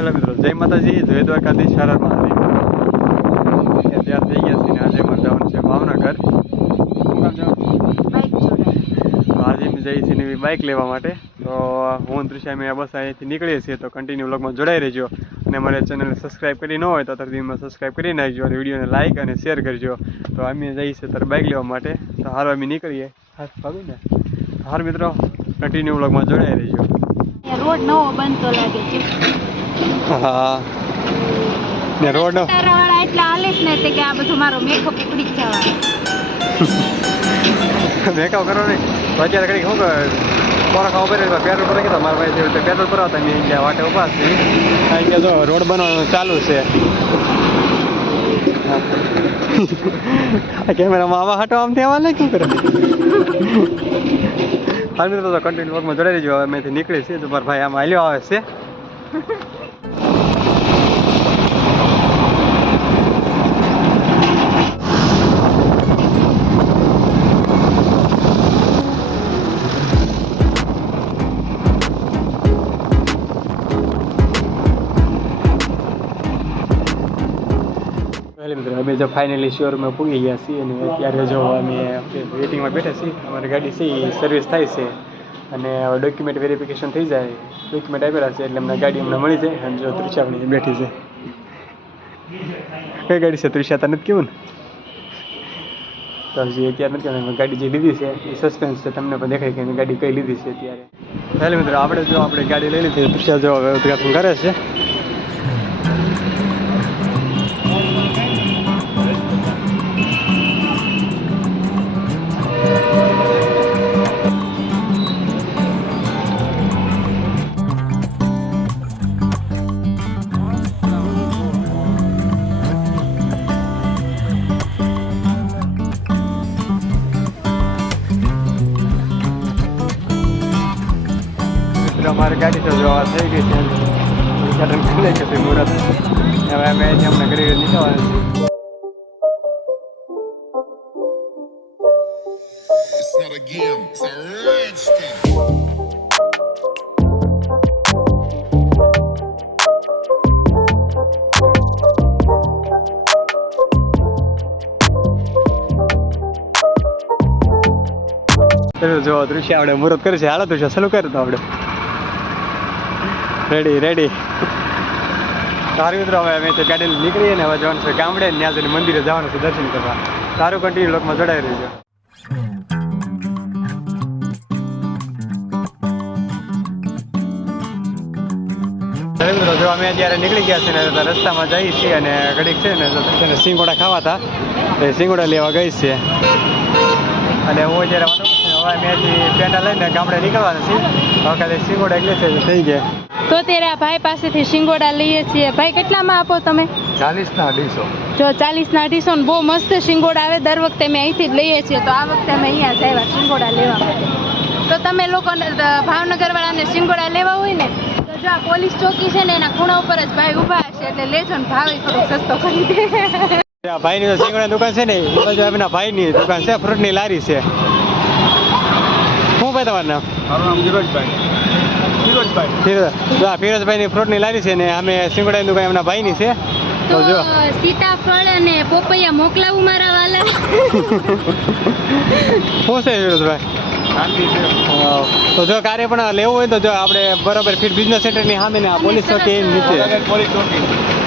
Hello મિત્રો, જય માતાજી, જય દ્વારકાધીશ, હર હર મહાદેવ. તૈયાર થઈ ગયા છે ને આજે અમારે જવાનું છે ભાવનગર. આજે અમે જઈએ છીએ નવી બાઇક લેવા માટે. તો હું ત્રિષા મેં બસ અહીંયાથી નીકળીએ છીએ, તો કન્ટિન્યુ વ્લોગમાં જોડાઈ રહેજો. અને અમારે ચેનલને સબસ્ક્રાઈબ કરી ન હોય તો અત્યારથી સબસ્ક્રાઈબ કરી નાખજો અને વિડીયોને લાઇક અને શેર કરજો. તો અમે જઈએ છીએ ત્યારે બાઇક લેવા માટે. તો હાલ અમે નીકળીએ. હાથ ભાગું ને હાર મિત્રો, કન્ટિન્યુ વ્લોગમાં જોડાઈ રહેજો. રોડ નવો બનતો લાગે છે. હા ને રોડ તારાવાળા એટલા હાલે જ ને તે કે આ બધું મારો મેકઅપ ઉડી જ જવાનો. મેકઅપ કરો ને તો અત્યારે કઈ શું ખોરાક ખાવા પડે પેટ્રોલ પર કીધા મારા ભાઈ પેટ્રોલ પુરાવતા મેં ગયા વાટે ઉભા છે. અહીંયા જો રોડ બનવાનું ચાલુ છે. કેમેરામાં આવા હાટો આમ ત્યાં ને શું કરે. હાલ મિત્રો તો કન્ટિન્યુ વર્કમાં જોડાઈ રહીજો. હવે મેંથી નીકળી છે તો મારા ભાઈ આમાં હાલ્યો આવે છે. અમે જો ફાઇનલી શોરૂમમાં પૂગી ગયા છીએ અને અત્યારે જો અમે વેટિંગમાં બેઠા છીએ. અમારી ગાડી છે એ સર્વિસ થાય છે અને ડોક્યુમેન્ટ વેરિફિકેશન થઈ જાય. ડોક્યુમેન્ટ આપેલા છે એટલે અમને ગાડી અમને મળી જાય. અને જો ત્રિષા આપણી બેઠી છે. કઈ ગાડી છે ત્રિષા? તને નથી કેવું ને? તો હજી અત્યારે નથી કહેવાય. ગાડી જે લીધી છે એ સસ્પેન્સ છે, તમને પણ દેખાય કે ગાડી કઈ લીધી છે અત્યારે. ચાલો મિત્રો, આપણે જો આપણે ગાડી લઈ લીધી. ત્રિષા જો હવે ઉદઘાટન કરે છે. અમારી ગાડી તો જોવા થઈ ગઈ છે. ઉદઘાટન કરી લે છે મુહૂર્ત. હવે અમે અમને ઘરે નીકળવાના છીએ. જો દૃશ્ય આપણે મુહૂર્ત કરે છે. હાલો દૃશ્ય ચાલુ કરે તો આપણે રેડી. સારું મિત્રો, હવે અમે ગાડી નીકળીએ ને હવે જવાનું છે ગામડે. ત્યાં જઈને મંદિરે જવાનું છે દર્શન કરવા. સારું, કન્ટિન્યુ લોકમાં જોડાઈ રહેજો. મિત્રો જો અમે અત્યારે નીકળી ગયા છે ને રસ્તામાં જઈએ છીએ અને ઘડીક છે ને સિંગોડા ખાવા હતા એ સિંગોડા લેવા ગઈ છે. અને હું અત્યારે હવે મેં પેંડા લઈને ગામડે નીકળવાના છીએ. હવે કાલે સિંગોડા એટલે છે થઈ ગયા. તો તેરા ભાઈ પાસેથી શિંગોડા લઈએ છીએ. ભાઈ કેટલામાં આપો તમે? 40 ના 250. જો 40 ના 250 બહુ મસ્ત શિંગોડા આવે. દર વખતે અમે અહીંથી જ લઈએ છીએ. તો આ વખતે અમે અહીંયા જ આવ્યા શિંગોડા લેવા માટે. તો તમે લોકોને ભાવનગર વાળાને શિંગોડા લેવા હોય ને તો જો આ પોલીસ ચોકી છે ને એના ખૂણા ઉપર જ ભાઈ ઊભા હશે એટલે લેજો ને ભાવ થોડો સસ્તો કરી દે. ભાઈની તો શિંગોડા દુકાન છે ને એ બાજુ એમના ભાઈની દુકાન છે. ફ્રૂટની લારી છે. શું ભાઈ તમારું નામ? મારું નામ ધીરજભાઈ. ફિરોજભાઈની ફ્રૂટની લારી છે ને અમે સિંગોડાની દુકાન એમના ભાઈની છે. તો જો સીતાફળ અને પોપૈયા મોકલાવું મારા વાલા. શું છે ફિરોજભાઈ? તો જો કાર્ય પણ લેવું હોય તો જો આપણે બરાબર ફિટ બિઝનેસ સેન્ટરની સામે ને આ પોલીસ ચોકી નીચે.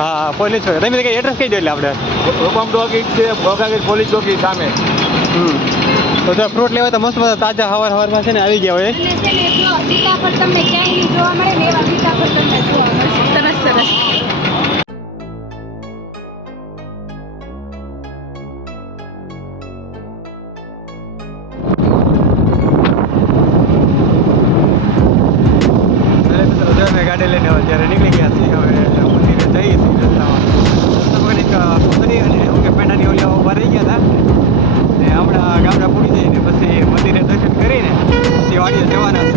હા, પોલીસ ચોકી. તમે કઈ એડ્રેસ કહી દો એટલે આપણે પોલીસ ચોકી સામે. તો જો ફ્રૂટ લેવા તો મસ્ત મસ્ત તાજા હવારમાં છે ને આવી ગયા હોય. સીતાફળ તમને ક્યાંય નહીં જોવા મળે ને એવા સીતાફળ તમને જોવા મળશે. સરસ. ગાડી લઈને અત્યારે નીકળી ગયા છીએ. હવે મંદિરે જઈએ છીએ. રસ્તામાં અને પેંડાની ઓલી ઉભા રહી ગયા હતા ને હમણાં ગામડા પૂરી જઈને પછી મંદિરે દર્શન કરીને પછી વાડીએ જવાના છે.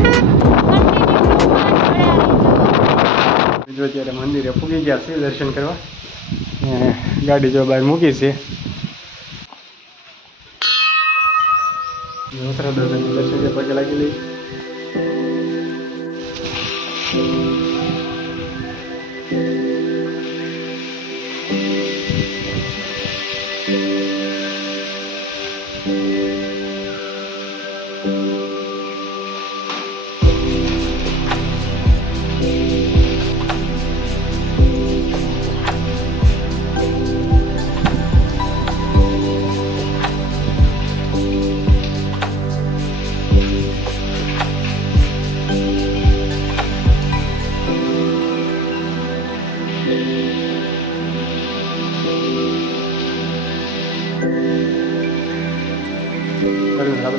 જો અત્યારે મંદિરે પૂગી ગયા છે દર્શન કરવા. ગાડી જો બહાર મૂકી છે. દર્શન પગે લાગી લઈ.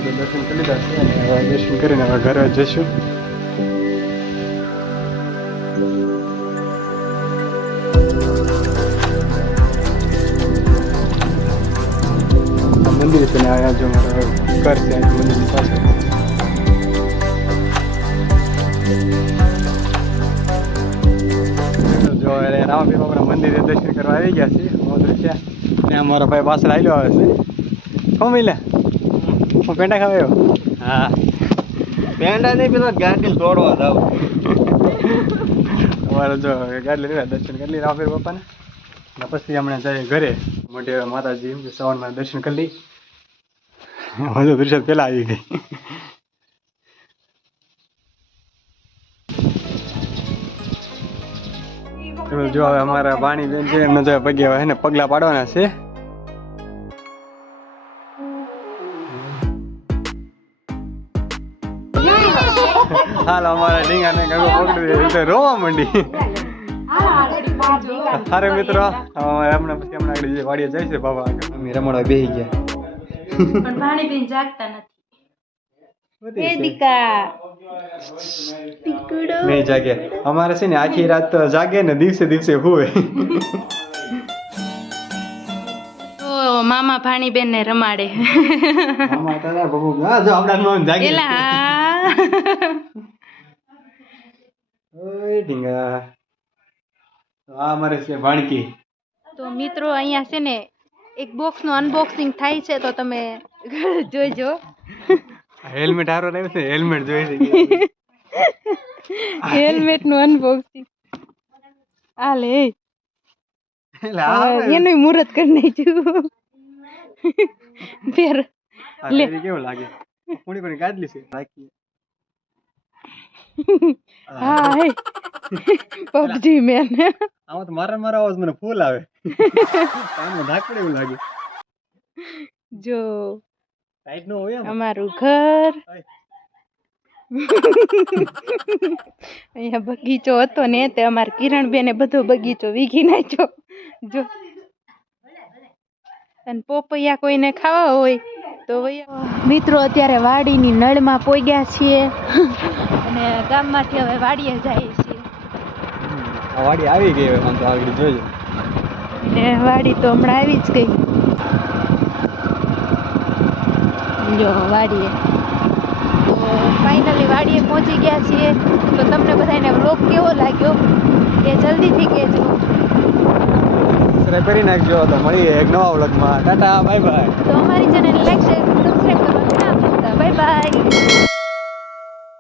બધા દર્શન કરી લીધા છે અને હવે દર્શન કરીને હવે ઘરે જઈશું. મંદિર છે ને અહીંયા જો મારું ઘર છે મંદિરની પાસે. જો રામાપીર બાપાના મંદિરે દર્શન કરવા આવી ગયા છીએ મોદૃશ્ય ને અમારો ભાઈ પાછળ આવેલો આવે છે. શું મિલે હું પેંડા ખાવા આવ્યો. હા પેંડા નહીં પેલો ગાડી તોડવા જાવ. અમારે જો ગાડી લીધા દર્શન કરી લઈએ રામાપીર બાપાને ને પછી હમણાં જઈએ ઘરે મોટી માતાજી એમ કે સવારમાં દર્શન કરી લઈ. હજુ દર્શન પેલા આવી ગઈ. જો હવે અમારા વાણી બેન છે એમને જો પગે હવે ને પગલા પાડવાના છે. હાલ અમારા ડીંગાને ગંગો પકડી દે રોવા માંડી. અરે મિત્રો હમણાં પછી હમણાં આગળ વાડીએ જાય છે બાબા આગળ અમે રમણવા બેસી ગયા. પણ ભાણીબેન જાગતા નથી. એ દીકા નહીં જાગે અમારે છે ને આખી રાત તો જાગે ને દિવસે દિવસે હુવે. તો મામા ભાણીબેન ને રમાડે. આમાં તારા બબુ હા જો આપણા મન જાગે. એલા ઓય ઢીંગા આ મારે છે વાણકી. તો મિત્રો અહીંયા છે ને એક બોક્સ નું અનબોક્સિંગ થાય છે તો તમે જોઈજો. હેલ્મેટ હારો લાવ્યો છે હેલ્મેટ જોઈ છે. હેલ્મેટ નું અનબોક્સિંગ આ લે એટલે આ એનું મુહૂર્ત કરી નાખ્યું. ફેર લે કેવું લાગે કોણી કોણી કાઢલી છે રાખી. હા હે પબજી મેન આમાં તો મારા મારા અવાજ મને ફૂલ આવે. કાનમાં ઢાંકડે એવું લાગે. જો ટાઈટ નો હોય આમાં. અમારું ઘર અહીંયા બગીચો હતો ને તે અમાર કિરણબેને બધો બગીચો વીખી નાખ્યો. જો અને પોપૈયા કોઈને ખાવા હોય તો મિત્રો અત્યારે વાડીની નળમાં પોગ્યા છીએ અને ગામમાંથી હવે વાડીએ જઈએ છીએ. આ વાડી આવી ગઈ હવે આમ તો આગળ જોજો. ને વાડી તો હમણાં આવી જ ગઈ. જો વાડીએ તો ફાઇનલી વાડીએ પહોંચી ગયા છીએ. તો તમને બધાને વ્લોગ કેવો લાગ્યો એ જલ્દીથી કહેજો. સબસ્ક્રાઇબ કરી નાખજો. તો મળીએ એક નવા વ્લોગમાં. Tata bye bye. તો અમારી ચેનલ લાઈક શેર સબસ્ક્રાઇબ કરવાનું ના ભૂલતા. Bye bye.